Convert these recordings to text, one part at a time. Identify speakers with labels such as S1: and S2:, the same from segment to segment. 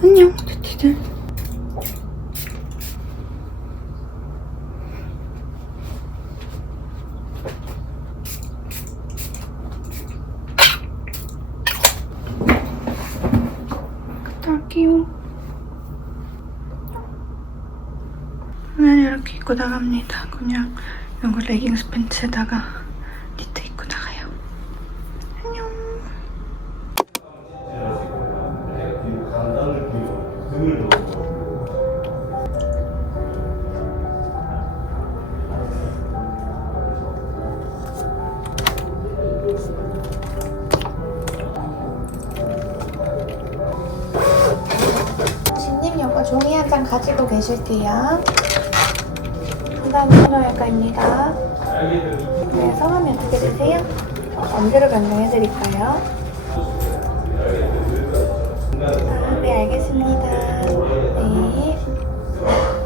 S1: 안녕, 두티들. 갔다 올게요. 오늘 이렇게 입고 나갑니다. 그냥 거 레깅스 팬츠에다가
S2: 계실게요. 그다음 선호할까입니다. 네, 성함이 어떻게 되세요? 언제로 변경해 드릴까요? 아, 네, 알겠습니다. 네.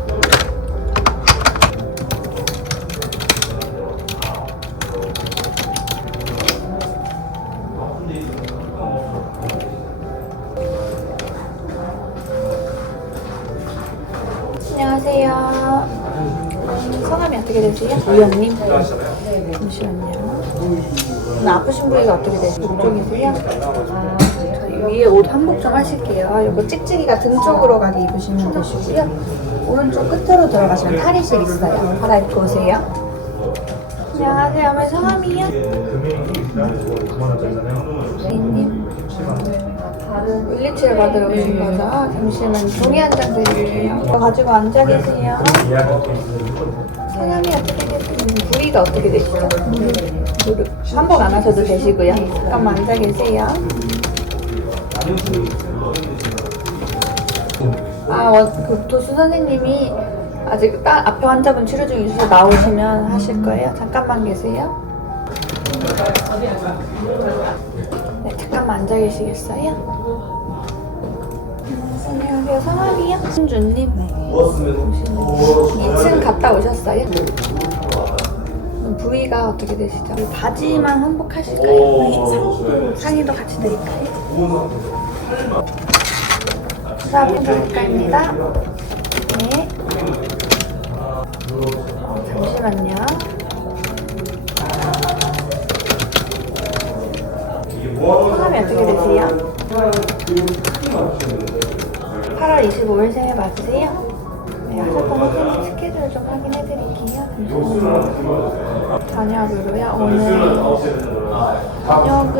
S2: 어떻게 되세요? 우영님? 잠시만요. 오늘 아프신 부위가 어떻게 되세요? 이쪽이세요? 아, 위에 옷 한복 좀 하실게요. 이거 찍찍이가 등 쪽으로 가게 입으시면 되시고요. 오른쪽 끝으로 들어가시면 탈의실 있어요. 갈아입고 오세요. 안녕하세요. 어머니 성함이요? 님 물리치료 받으러 오신 거죠? 잠시만 종이 한 장 드릴게요. 이거 가지고 앉아 계세요. 성함이 어떻게 되세요? 부위가 어떻게 되시죠? 무릎. 한복 안 하셔도 되시고요. 잠깐만 앉아 계세요. 아, 원- 그 도수 선생님이 아직 딱 앞에 환자분 치료 중이셔서 나오시면 하실 거예요. 잠깐만 계세요. 네, 잠깐만 앉아 계시겠어요? 음, 안녕하세요. 성함이요? 신주님. 네. 2층 갔다 오셨어요? 음, 부위가 어떻게 되시죠? 바지만 환복하실까요? 네, 상의도 같이 드릴까요? 수사분 드릴까입니다. 네. 어, 잠시만요. 성함이 어떻게 되세요? 8월 25일 생일 맞으세요? 네, 하셨던 선생님 스케줄 좀 확인해 드릴게요. 잠시만요. 저녁으로요? 오늘 저녁은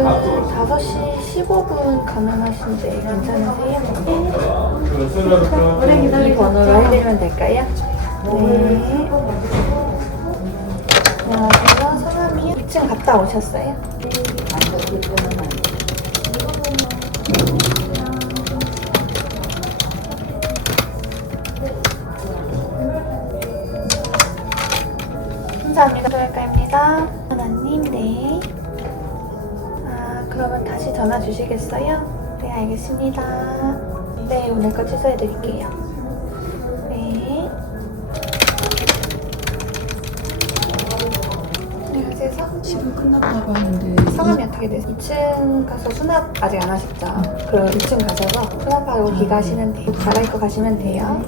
S2: 5시 15분 가능하신데 괜찮으세요? 이 번호로 해드리면 될까요? 네. 안녕하세요. 성함이요? 2층 갔다 오셨어요? 소할까입니다. 하나님, 네. 아, 그러면 다시 전화 주시겠어요? 네, 알겠습니다. 네, 오늘 거 취소해 드릴게요. 네. 안녕하세요. 성-
S1: 지금 끝났다고 하는데
S2: 성함이 어떻게 되세요? 2층 가서 수납 아직 안 하셨죠? 그럼 2층 가셔서 수납하고 귀가하시면 돼요. 갈아입고 가시면 돼요.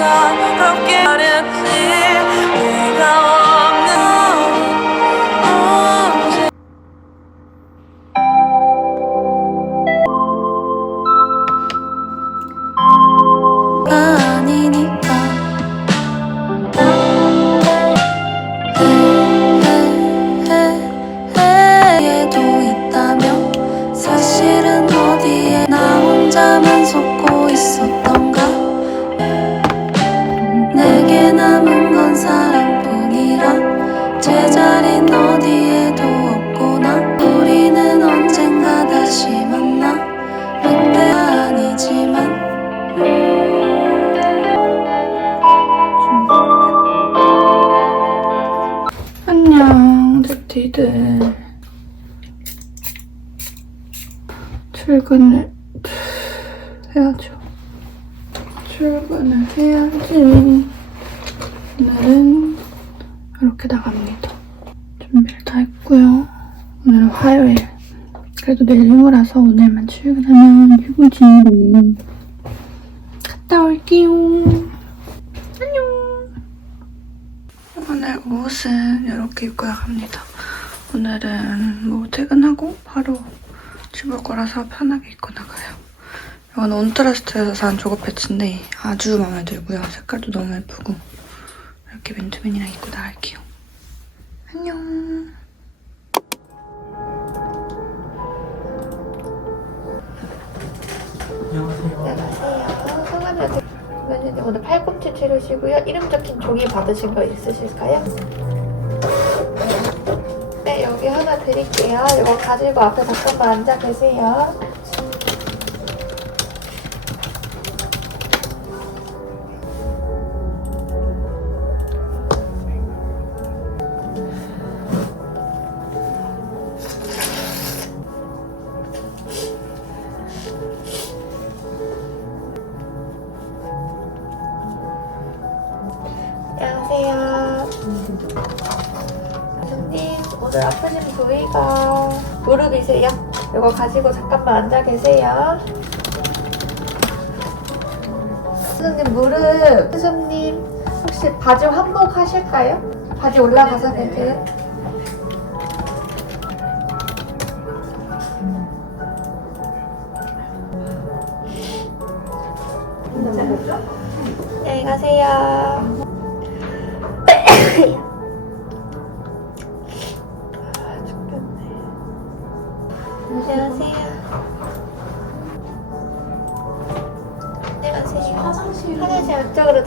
S3: 밤이 더
S1: 출근을 해야죠. 출근을 해야지. 오늘은 이렇게 나갑니다. 준비를 다 했고요. 오늘은 화요일. 그래도 내일 휴무라서 오늘만 출근하면 휴무지. 갔다 올게요. 안녕. 오늘 옷은 이렇게 입고 나갑니다. 오늘은 뭐 퇴근하고 바로 집올 거라서 편하게 입고 나가요. 이건 온트라스트에서 산 조거 패치인데 아주 마음에 들고요. 색깔도 너무 예쁘고 이렇게 맨투맨이랑 입고 나갈게요. 안녕.
S2: 안녕하세요. 오늘 팔꿈치 치르시고요. 이름 적힌 종이 받으신 거 있으실까요? 하나 드릴게요. 이거 가지고 앞에 잠깐만 앉아 계세요. 이거 가지고 잠깐만 앉아 계세요. 교수님, 무릎. 교수님, 혹시 바지 환복 하실까요? 바지 올라가서 벨트. 안녕히 가세요.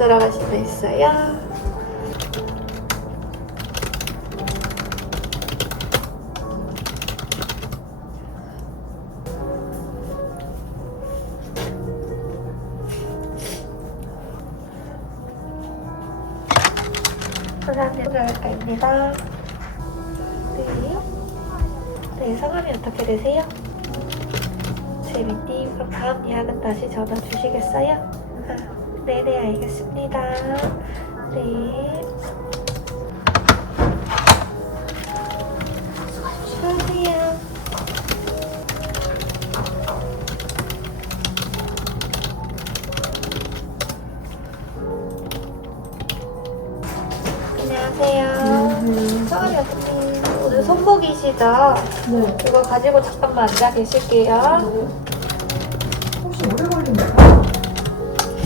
S2: 들어가시면 있어요. 선생님 들어갈까입니다. 네. 네, 성함이 어떻게 되세요? 재민님, 그럼 다음 예약은 다시 전화 주시겠어요? 오늘 손목이시죠?
S4: 네.
S2: 이거 가지고 잠깐만 앉아 계실게요.
S4: 혹시 오래 걸립니까?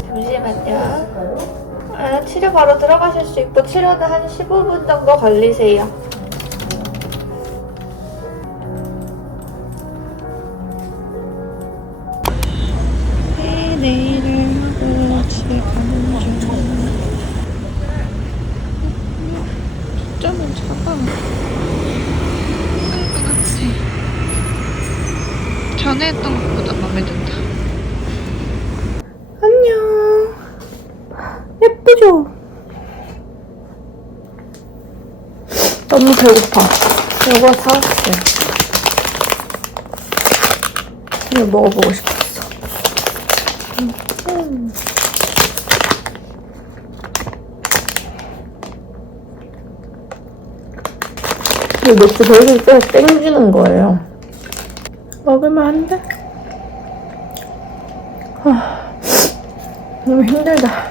S2: 잠시만요. 아, 치료 바로 들어가실 수 있고 치료는 한 15분 정도 걸리세요.
S1: 이거 먹어보고 싶었어. 이 맥주 별로 꽤 땡기는 거예요. 먹을만 한데? 아, 너무 힘들다.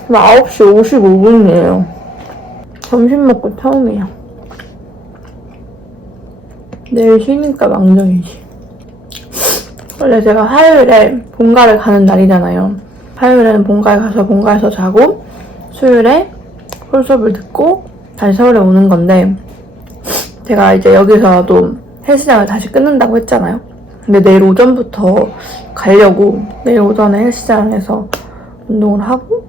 S1: 지금 9시 55분이에요. 점심 먹고 처음이야. 내일 쉬니까 망정이지. 원래 제가 화요일에 본가를 가는 날이잖아요. 화요일에는 본가에 가서 본가에서 자고 수요일에 홀 수업을 듣고 다시 서울에 오는 건데 제가 이제 여기서도 헬스장을 다시 끊는다고 했잖아요. 근데 내일 오전부터 가려고 내일 오전에 헬스장에서 운동을 하고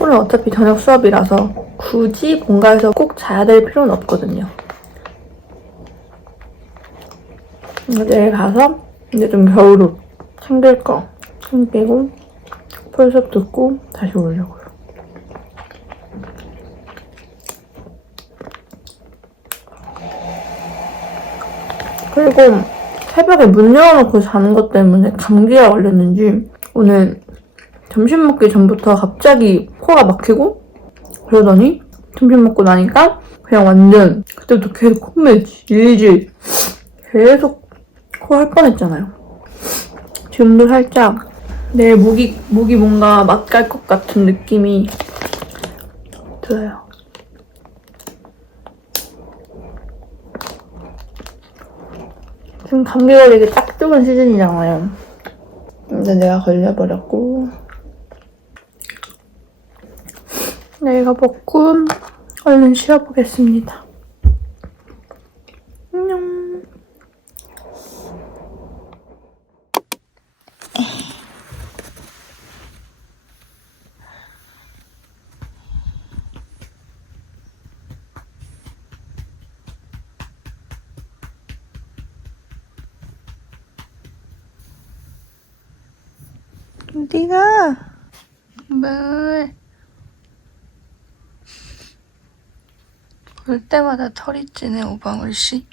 S1: 오늘 어차피 저녁 수업이라서 굳이 본가에서 꼭 자야 될 필요는 없거든요. 내일 가서 이제 좀 겨울옷 챙길 거 챙기고 폴수업 듣고 다시 오려고요.
S5: 그리고 새벽에 문 열어놓고 자는 것 때문에 감기가 걸렸는지 오늘 점심 먹기 전부터 갑자기 코가 막히고 그러더니 점심 먹고 나니까 그냥 완전 그때부터 계속 콧물 질질 계속 코 할 뻔했잖아요. 지금도 살짝 내 목이 목이 뭔가 막갈 것 같은 느낌이 들어요. 지금 감기 걸리기 딱 좋은 시즌이잖아요. 근데 내가 걸려버렸고 내가 먹고 얼른 쉬어보겠습니다. 안녕. 어디가? 뭘? 볼 때마다 털이 찌네 오방울 씨.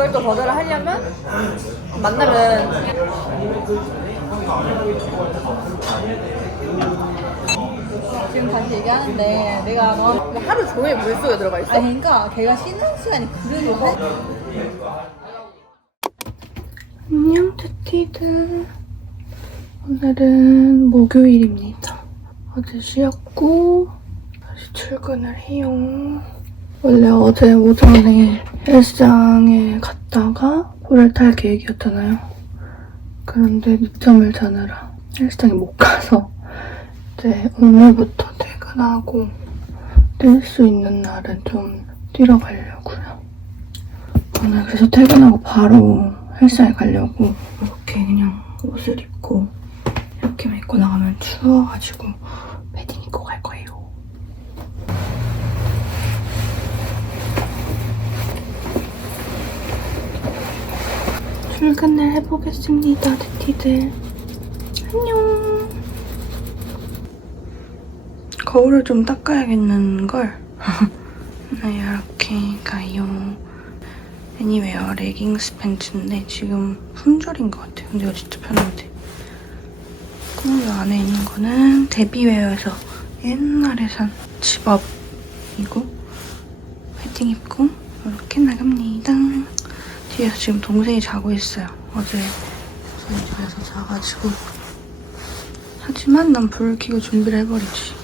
S6: 그걸 또 거절을 하려면 만나면 지금 다시 얘기하는데 내가 뭐 하루 종일 물속에 들어가 있어? 아니 그러니까 걔가 쉬는 시간이 그러는데
S5: 안녕 테티드. 오늘은 목요일입니다. 어제 쉬었고 다시 출근을 해요 원래 어제 오전에 헬스장에 갔다가 볼을 탈 계획이었잖아요 그런데 늦잠을 자느라 헬스장에 못 가서 이제 오늘부터 퇴근하고
S1: 뛸 수 있는 날은 좀 뛰러 가려고요. 오늘 그래서 퇴근하고 바로 헬스장에 가려고 이렇게 그냥 옷을 입고 이렇게만 입고 나가면 추워가지고 패딩 입고 갈 거예요. 출근을 해보겠습니다, 드티들. 안녕. 거울을 좀 닦아야겠는걸. 네, 이렇게 가요. 애니웨어 레깅스 팬츠인데 지금 품절인 것 같아요. 근데 이거 진짜 편한데. 그리고 이 안에 있는 거는 데비웨어에서 옛날에 산 집업이고 패딩 입고 이렇게 나갑니다. 뒤에서 지금 동생이 자고 있어요. 어제 저희 집에서 자가지고 하지만 난 불을 켜고 준비를 해버리지.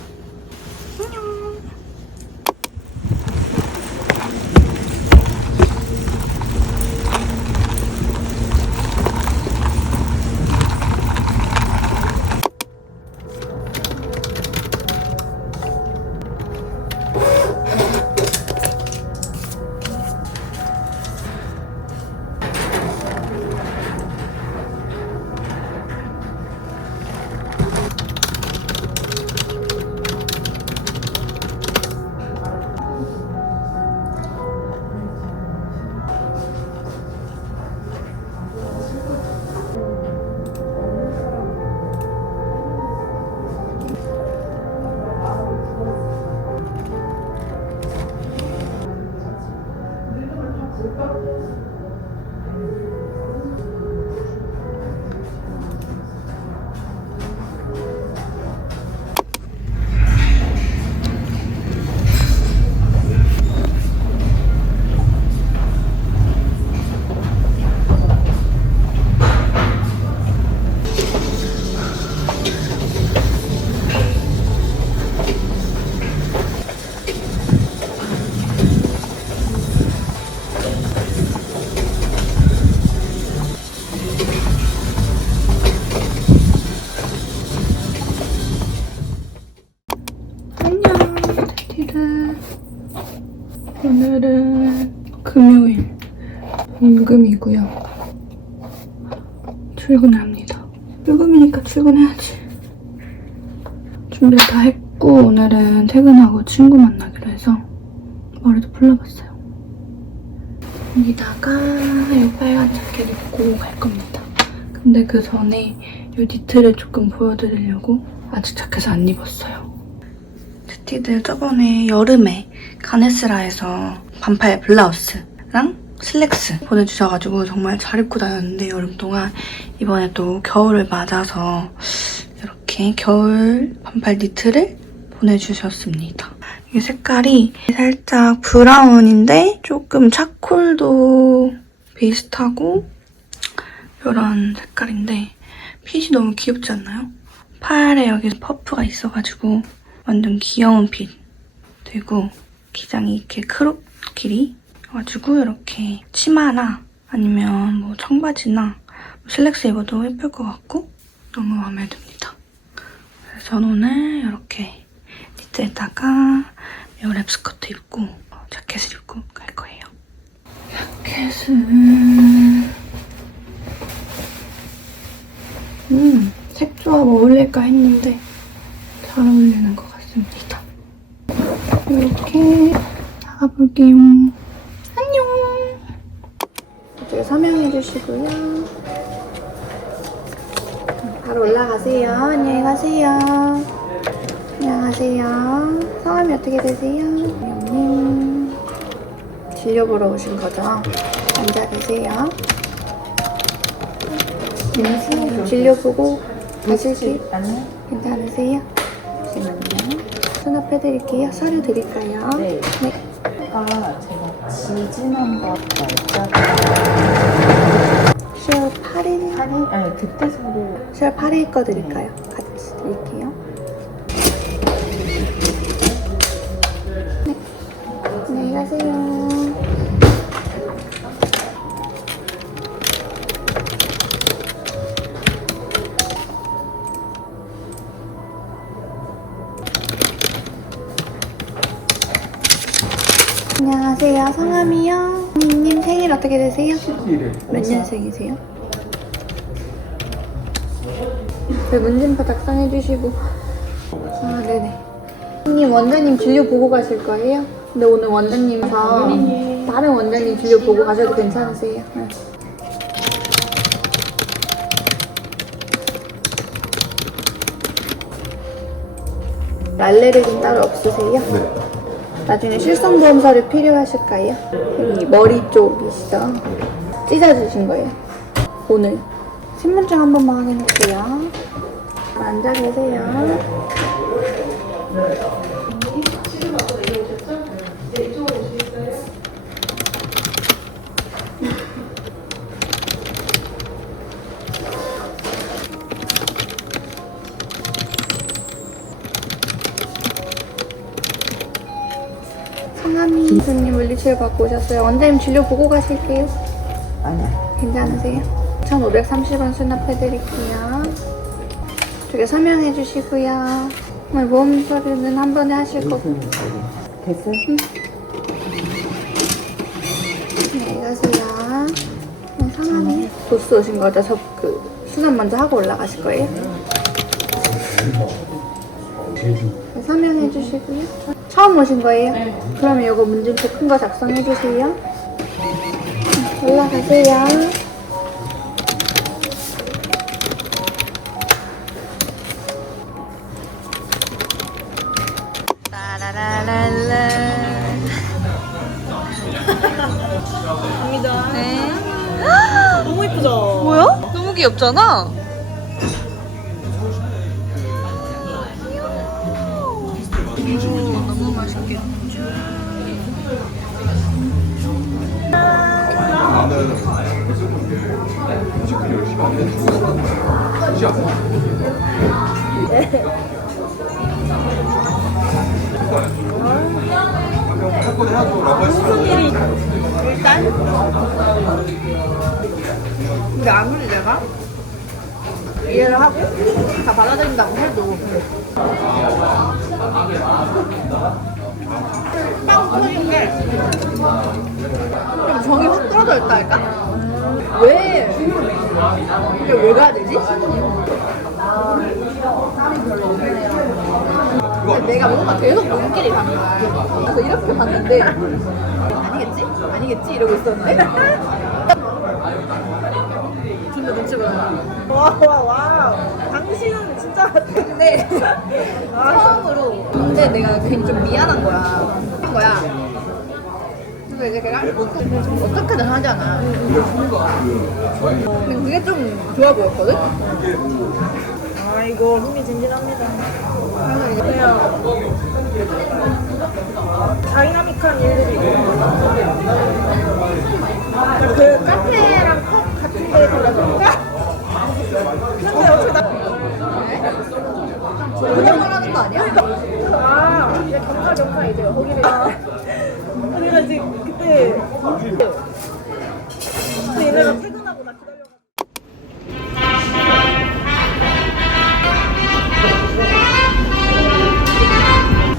S1: 임금이고요. 출근을 합니다. 출금이니까 출근해야지. 준비를 다 했고 오늘은 퇴근하고 친구 만나기로 해서 머리도 풀러봤어요. 여기다가 이 빨간 자켓 입고 갈 겁니다. 근데 그 전에 이 니트를 조금 보여드리려고 아직 자켓을 안 입었어요. 뷰티들 저번에 여름에 가네스라에서 반팔 블라우스랑 슬랙스 보내주셔가지고 정말 잘 입고 다녔는데 여름 동안 이번에 또 겨울을 맞아서 이렇게 겨울 반팔 니트를 보내주셨습니다. 이 색깔이 살짝 브라운인데 조금 차콜도 비슷하고 이런 색깔인데 핏이 너무 귀엽지 않나요? 팔에 여기 퍼프가 있어가지고 완전 귀여운 핏 되고 기장이 이렇게 크롭 길이 가지고 이렇게 치마나 아니면 뭐 청바지나 뭐 슬랙스 입어도 예쁠 것 같고 너무 마음에 듭니다. 그래서 저는 오늘 이렇게 니트에다가 이 랩스커트 입고 자켓을 입고 갈 거예요. 자켓은 음, 색 조합 어울릴까 했는데 잘 어울리는 것 같습니다. 이렇게 나가볼게요. 서명해 주시고요. 바로 올라가세요. 안녕히 가세요. 안녕하세요. 성함이 어떻게 되세요? 영님. 진료 보러 오신 거죠? 앉아 계세요. 진료 보고 가실게요. 괜찮으세요? 잠시만요. 수납해 드릴게요. 서류 드릴까요?
S4: 네.
S1: 네.
S4: 아까 제가 지지난번 날짜
S1: 10월 8일,
S4: 8일? 아니 그때 서류
S1: 10월 8일 거 드릴까요? 같이 드릴게요.
S2: 안녕하세요. 성함이요. 님 생일 어떻게 되세요? 몇 년생이세요? 네, 문진표 작성해 주시고. 아, 네네. 님 원장님 진료 보고 가실 거예요? 근데 오늘 원장님서 다른 원장님 진료 보고 가셔도 괜찮으세요? 네. 알레르기 따로 없으세요? 네. 나중에 실손보험서류 필요하실까요? 여기 머리 쪽이시죠? 찢어지신 거예요. 오늘 신분증 한 번만 확인할게요. 앉아 계세요. 교수님 물리치료 받고 오셨어요. 원장님 진료 보고 가실게요.
S4: 아니야.
S2: 괜찮으세요? 1,530원 수납해드릴게요. 저기 설명해 주시고요. 오늘 보험 서류는 한 번에 하실 거고.
S4: 됐어?
S2: 네, 이거세요. 네, 성함이 보스 오신 거죠? 저 그 수납 먼저 하고 올라가실 거예요? 네, 설명해 주시고요. 처음 오신 거예요? 그러면 이거 문진표 큰 거 작성해 주세요. 네, 올라가세요.
S6: 너무 예쁘죠?
S2: 뭐야? 너무 귀엽잖아. 맛
S6: 근데 아무리 내가 이해를 하고 다 받아들인다고 해도 빵 터진 게 좀 정이 확 떨어져 있다니까? 왜 이게 왜 가야 되지? 근데 내가 뭔가 계속 눈길이 가는 거야 그래서 이렇게 봤는데 아니겠지? 아니겠지? 이러고 있었는데 존나 눈치 보여. 와, 와, 와. 당신은 진짜. 근데, 처음으로. 근데 내가 괜히 좀 미안한 거야. 한 거야. 그래서 이제 걔가 좀 어떻게든 하잖아. 근데 그게 좀 좋아 보였거든? 아이고, 흥미진진합니다. 그래서 이제 그냥 다이나믹한 일들이 그 카페랑 컵 같은 데 들어가 근데 어떻게 나 그냥 하는 거 아니야? 아 이제 경카 경카 이제 거기를 그래가 이제 그때 근데 얘네가 퇴근하고 나 기다려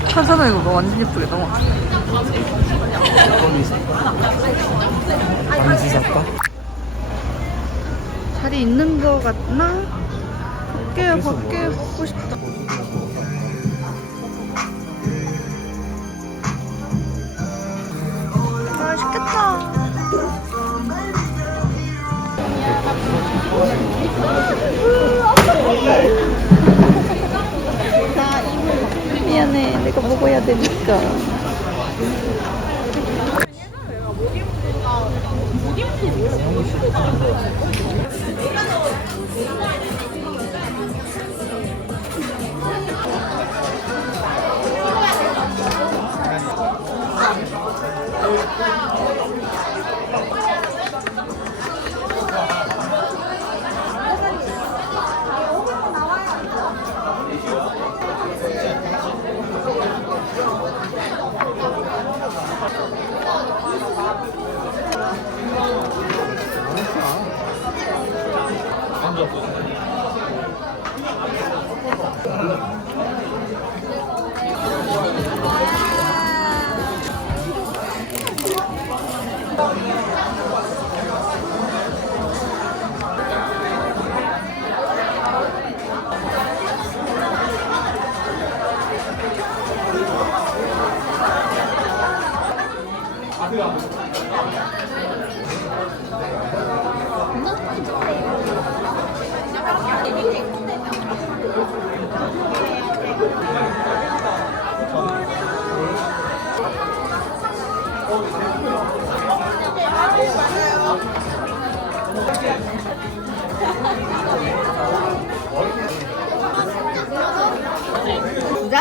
S2: 천사는 이거 완전 예쁘게 넘어왔어.
S7: 반지 작가?
S2: 자리 있는 거 같나? 볼게요, 볼게요. 보고 싶다. 맛있겠다. 미안해. 내가 먹어야 되니까.
S6: 对啊我有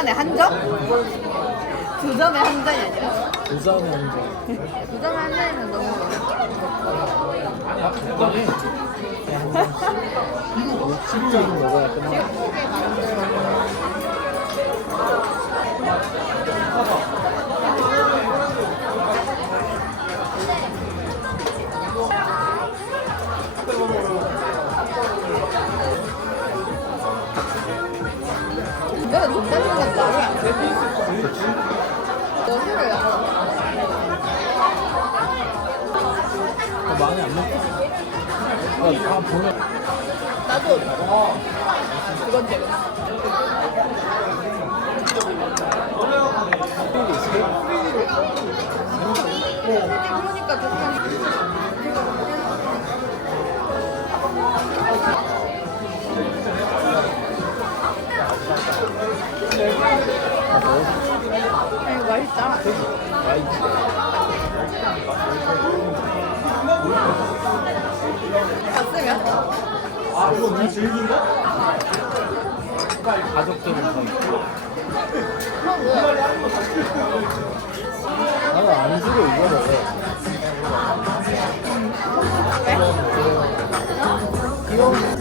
S6: 잔에 한 점? 두 점에 한 잔이 아니라?
S7: 한 잔.
S6: 두 점에 한 잔이면 너무
S7: 이거는 실제로 먹어야 끝나.
S6: 내가 못 받는 건말
S7: 많이 안 먹다. 아, 다 보면
S6: 나도 그건 되고.
S7: 가족들은 다 있고.
S6: 어, 뭐야?
S7: 나는 안 주고 이거 먹어.
S6: 왜?
S7: 이거